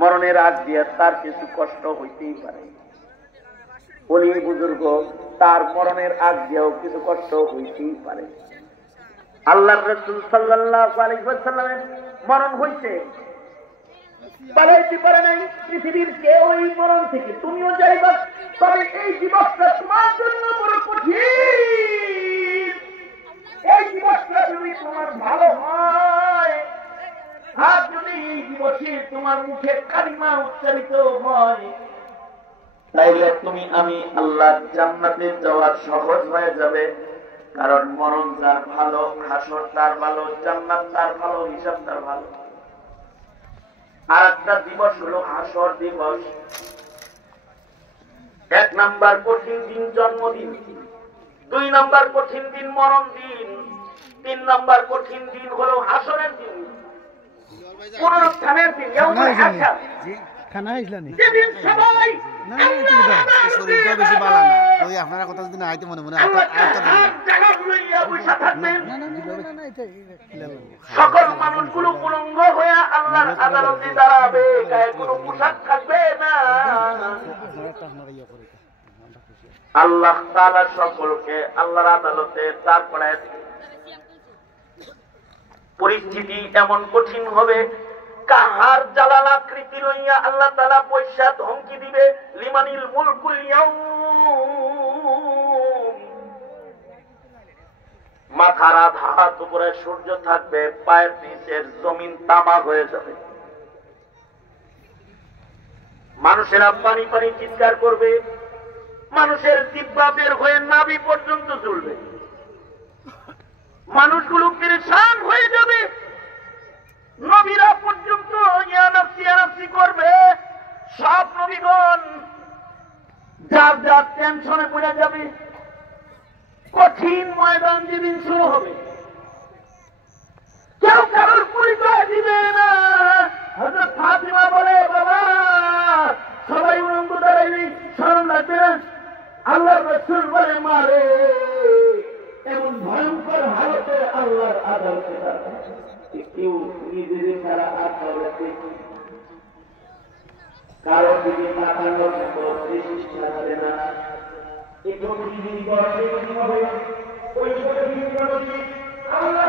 মরণের আগ দিয়ে তার কিছু কষ্ট হইতেই পারে। ওলি বুজুর্গ তার মরণের আগ দিয়েও কিছু কষ্ট হইতেই পারে। আল্লাহর রাসূল সাল্লাল্লাহু আলাইহি ওয়াসাল্লামের মরণ হইছে, পালাইতে পারে নাই পৃথিবীর কেউ এই মরণ থেকে। তুমিও যাইবা, তবে এই দিবসটা তোমার জন্য বড় কঠিন। এই দিবসটা যদি তোমার ভালো হয়, আর যদি এই দিবসে তোমার মুখে কালিমা উচ্চারিত হয়, তাইলে তুমি আমি আল্লাহর জান্নাতে যাওয়ার সহজ হয়ে যাবে। কারণ মরণ তার ভালো, হাসর তার ভালো, জান্নাত তার ভালো, হিসাব তার ভালো। আর একটা দিবস হলো হাসর দিবস। 1 নাম্বার কঠিন দিন জন্মদিন, 2 নাম্বার কঠিন দিন মরণ দিন, 3 নাম্বার কঠিন দিন হলো হাসরের দিন, পুনরুত্থানের দিন। সকল মানুষগুলো উলঙ্গ হয়ে আল্লাহর আদালতে দাঁড়াবে, গায়ে কোনো পোশাক থাকবে না। আল্লাহ তাআলা সকলকে আল্লাহর আদালতে দাঁড় করায়। পরিস্থিতি এমন কঠিন হবে, কাহার জালাল আকৃতি লইয়া আল্লাহ তাআলা পয়সা ধমকি দিবে। লিমানিল মুলকুল ইয়াউম, মাথার আধা হাত উপরে সূর্য থাকবে, পায়ের নিচের জমিন তামা হয়ে যাবে। মানুষেরা পানি পানি চিৎকার করবে, মানুষের জিহ্বা বের হয়ে নাভি পর্যন্ত চলবে, মানুষগুলো পেরেশান হয়ে যাবে। নবীরা পর্যন্ত ইয়া নাফসি ইয়া নাফসি করবে। সব নবীগণ যার যার টেনশনে পড়ে যাবে। কঠিন ময়দান যেদিন শুরু হবে, কেউ কারোর পরিচয় দিবে না। হযরত ফাতিমা বলে, বাবা সবাই উলঙ্গ দাঁড়াইবি, শরম লাগবে না? আল্লাহর রাসূল বলে, মারে এমন ভয়ঙ্কর হালতে আল্লাহর আদালতে কেউ নিজের ছাড়া আর কারো দিকে তাকানোর মতো দৃষ্টি থাকবে না। একটু আল্লাহ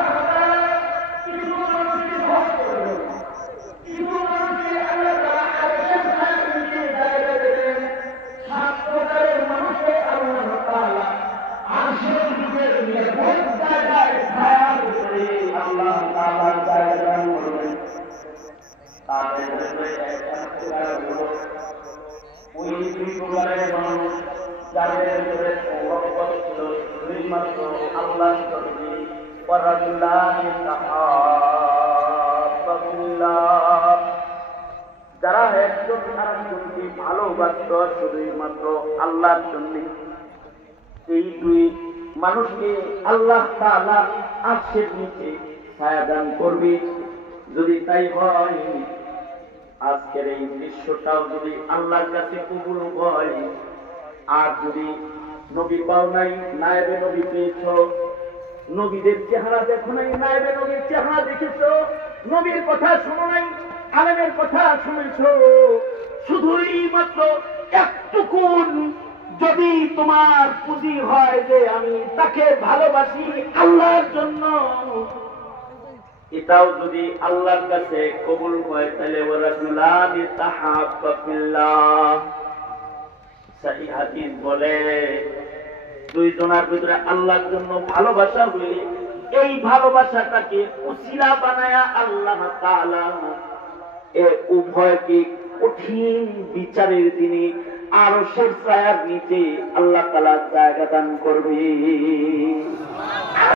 যারা একজন আরেকজনকে ভালোবাসত শুধুই মাত্র আল্লাহর জন্য, এই 2 মানুষকে আল্লাহ তাআলা আরশের নিচে ছায়া দান করবে। যদি তাই হয়, আজকের এই দৃশ্যটাও যদি আল্লাহর কাছে কবুল হয়, আর যদি নবী পাও নাই, নায়েবে নবী পেয়েছ, নবীদের চেহারা দেখো নাই, নায়েবে নবীর চেহারা দেখেছ, নবীর কথা শোনো নাই, আলেমের কথা শুনেছ, শুধুই মাত্র একটুকুন যদি তোমার পুঁজি হয় যে আমি তাকে ভালোবাসি আল্লাহর জন্য, এটাও যদি আল্লাহর কাছে কবুল হয়, তাহলে ওয়ারাজুলানি তাহাব্বা ফিল্লাহ। সহিহ হাদিস বলে 2 জনের ভিতরে আল্লাহর জন্য ভালোবাসা হইলে এই ভালোবাসাটাকে উসিলা বানায়া আল্লাহ তাআলা এ উভয়কে কঠিন বিচারের দিনে আরশের ছায়ার নিচে আল্লাহ তাআলা জায়গা দান করবে।